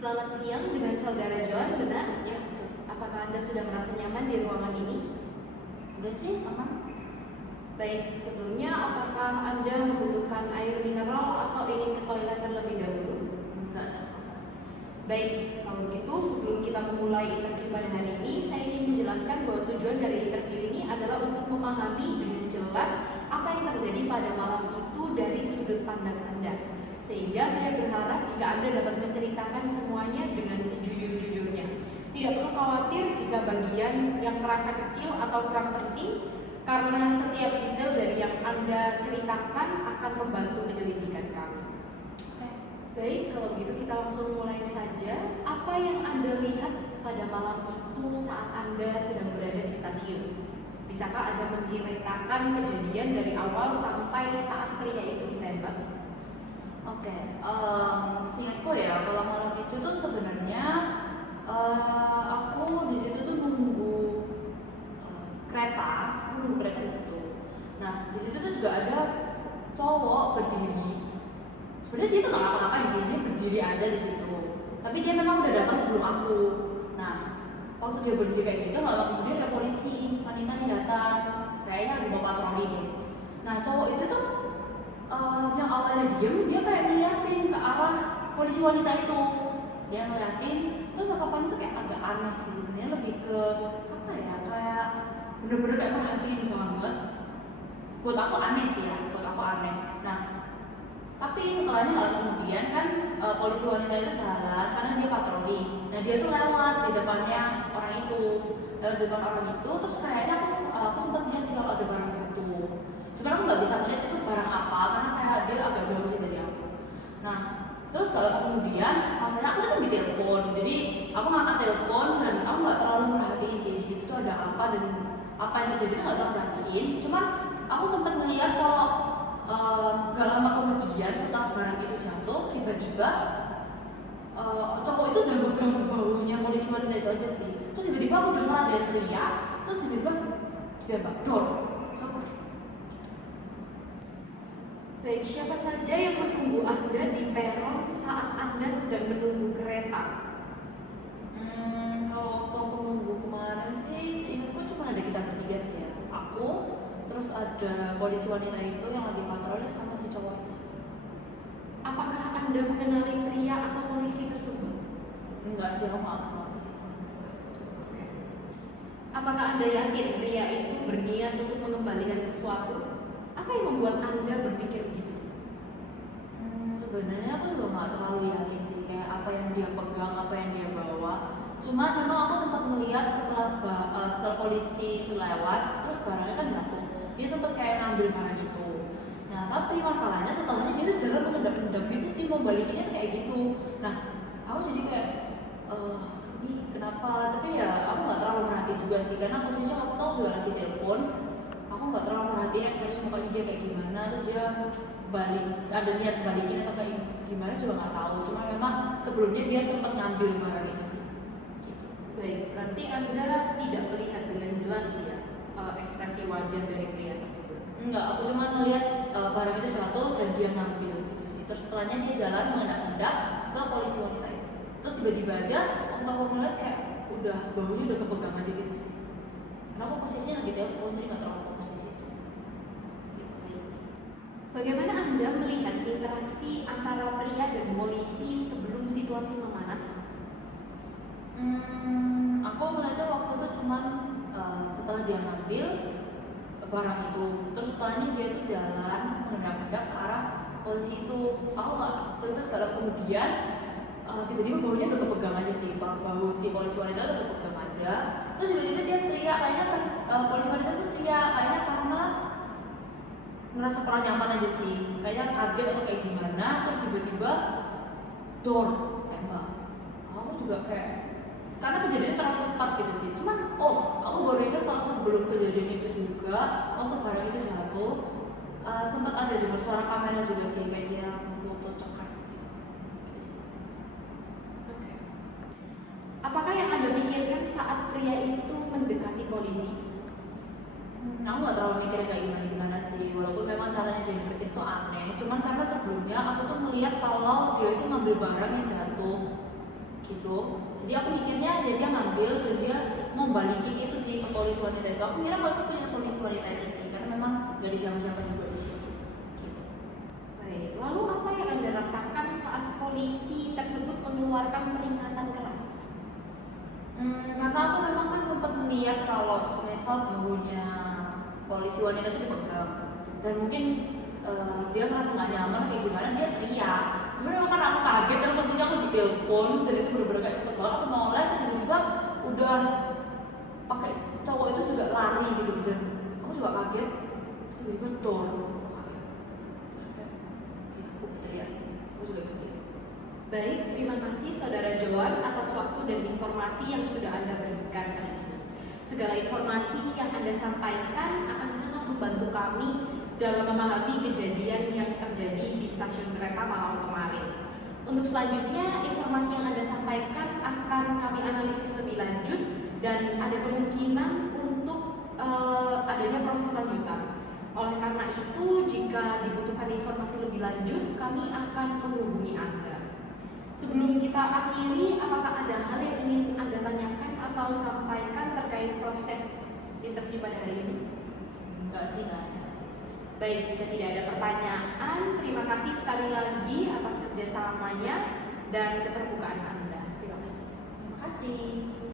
Selamat siang dengan saudara John, benar? Ya, Apakah Anda sudah merasa nyaman di ruangan ini? udah sih, aman. Baik, sebelumnya apakah Anda membutuhkan air mineral atau ingin ke toilet terlebih dahulu? Enggak ada masalah. Baik, kalau begitu sebelum kita memulai interview pada hari ini, saya ingin menjelaskan bahwa tujuan dari interview ini adalah untuk memahami dengan jelas apa yang terjadi pada malam itu dari sudut pandang Anda. Sehingga saya berharap jika Anda dapat menceritakan semuanya dengan sejujur-jujurnya. Tidak perlu khawatir jika bagian yang terasa kecil atau kurang penting, karena setiap detail dari yang Anda ceritakan akan membantu penyelidikan kami. Baik, kalau begitu kita langsung mulai saja. Apa yang Anda lihat pada malam itu saat Anda sedang berada di stasiun? Bisakah Anda menceritakan kejadian dari awal sampai saat pria itu ditembak? Oke, seingatku ya, kalau malam itu tuh sebenarnya aku di situ tuh nunggu kereta, di situ. Nah, di situ tuh juga ada cowok berdiri. Sebenarnya dia tuh nggak ngapa-ngapain sih, dia berdiri aja di situ. Tapi dia memang udah datang sebelum aku. Nah, waktu dia berdiri kayak gitu, nggak lama kemudian ada polisi, wanita nih datang, kayaknya lagi mau patroli deh. Nah, cowok itu tuh yang awalnya diem, dia kayak ngeliatin ke arah polisi wanita itu. Dia ngeliatin, terus tatapan itu kayak agak aneh sih. Sebenarnya lebih ke apa ya, kayak bener-bener kayak perhatiin banget. Buat aku aneh sih ya, buat aku aneh. Nah, tapi setelahnya nggak lama kemudian kan polisi wanita itu sadar karena dia patroli. Nah, dia tuh lewat di depannya orang itu, lewat di depan orang itu, terus kayaknya aku sempat lihat sih kalau ada barang jatuh. Cuma aku nggak bisa lihat itu barang apa karena kayak dia agak jauh sih dari aku. Nah, terus kalau kemudian masalahnya aku tuh kan di telepon, jadi aku ngangkat telepon dan aku nggak terlalu merhatiin sih di situ tuh ada apa dan apa yang terjadi itu nggak terlalu perhatiin. Cuman aku sempat ngeliat kalau gak lama kemudian setelah barang itu jatuh, tiba-tiba cowok itu udah megang baunya polisi wanita itu aja sih. Terus tiba-tiba aku dengar ada yang teriak, terus tiba-tiba dia dor. Baik, siapa saja yang menunggu Anda di peron saat Anda sedang menunggu kereta? Kalau waktu aku nunggu kemarin sih, seingatku cuma ada kita bertiga sih ya. Aku, terus ada polisi wanita itu yang lagi patroli sama si cowok itu sih. Apakah Anda mengenali pria atau polisi tersebut? Enggak sih, aku nggak kenal sih. Apakah Anda yakin pria itu berniat untuk mengembalikan sesuatu? Apa yang membuat Anda berpikir begitu? Sebenarnya aku juga nggak terlalu yakin sih kayak apa yang dia pegang, apa yang dia bawa. Cuma memang aku sempat melihat setelah polisi itu lewat, terus barangnya kan jatuh. Dia sempat kayak ngambil barang itu. Nah, tapi masalahnya setelahnya dia tuh jalan mengendap-endap gitu sih, mau balikinnya kayak gitu. Nah, aku jadi kayak ini kenapa? Tapi ya aku nggak terlalu merhatiin juga sih karena posisinya aku tahu juga lagi telepon. Aku nggak terlalu merhatiin ekspresi mukanya dia kayak gimana, terus dia balik, ada niat balikin atau kayak gimana juga nggak tahu. Cuma memang sebelumnya dia sempat ngambil barang itu sih. Baik, berarti Anda tidak melihat dengan jelas ya ekspresi wajah dari pria tersebut? Enggak, aku cuma melihat barang itu jatuh dan dia ngambil gitu sih. Terus setelahnya dia jalan mengendap-endap ke polisi wanita itu. Terus tiba-tiba aja aku ngeliat kayak udah baunya udah kepegang aja gitu sih. Karena aku posisinya lagi telepon jadi nggak terlalu fokus di situ. Bagaimana Anda melihat interaksi antara pria dan polisi sebelum situasi memanas? Aku melihatnya waktu itu cuman setelah dia ngambil barang itu, terus setelahnya dia itu jalan mengendap-endap ke arah polisi itu. Aku nggak terus kalau kemudian tiba-tiba baunya udah kepegang aja sih, bau si polisi wanita udah kepegang aja. Terus tiba-tiba dia teriak, kayaknya kan polisi wanita itu teriak kayaknya karena ngerasa kurang nyaman aja sih, kayaknya kaget atau kayak gimana. Terus tiba-tiba dor tembak. Aku juga kayak karena kejadiannya terlalu cepat gitu sih. Cuman aku baru ingat kalau sebelum kejadian itu juga waktu barang itu jatuh sempat ada dengar suara kamera juga sih, kayak dia foto coklat gitu. Oke. Apakah yang Anda pikirkan saat pria itu mendekati polisi? Aku nggak terlalu mikirnya kayak gimana sih, walaupun memang caranya dia deketin tuh aneh. Cuman karena sebelumnya aku tuh melihat kalau dia itu ngambil barang yang jatuh. gitu. Jadi aku mikirnya ya dia ngambil dan dia mau balikin itu sih ke polisi wanita itu. Aku kira kalau itu punya polisi wanita itu sih, karena memang gak ada siapa-siapa juga di situ gitu. Baik, lalu apa yang Anda rasakan saat polisi tersebut mengeluarkan peringatan keras? Karena aku memang kan sempat melihat kalau misal bahunya polisi wanita itu dipegang dan mungkin dia merasa nggak nyaman kayak gimana dia teriak. Sebenarnya kan aku kaget dan posisi aku di telepon dan itu bener-bener kayak cepet banget. Aku mau lihat tiba-tiba udah pakai cowok itu juga lari gitu dan aku juga kaget. Terus tiba-tiba dor, aku kaget. Terus kayak ya aku berteriak sih, aku juga berteriak. Baik, terima kasih Saudara Joan atas waktu dan informasi yang sudah Anda berikan kali ini. Segala informasi yang Anda sampaikan akan sangat membantu kami dalam memahami kejadian yang terjadi di stasiun kereta Malang kemarin. Untuk selanjutnya, informasi yang Anda sampaikan akan kami analisis lebih lanjut dan ada kemungkinan untuk adanya proses lanjutan. Oleh karena itu, jika dibutuhkan informasi lebih lanjut, kami akan menghubungi Anda. Sebelum kita akhiri, apakah ada hal yang ingin Anda tanyakan atau sampaikan terkait proses interview pada hari ini? Enggak sih, nggak ada. Baik, jika tidak ada pertanyaan, terima kasih sekali lagi atas kerjasamanya dan keterbukaan Anda. Terima kasih. Terima kasih.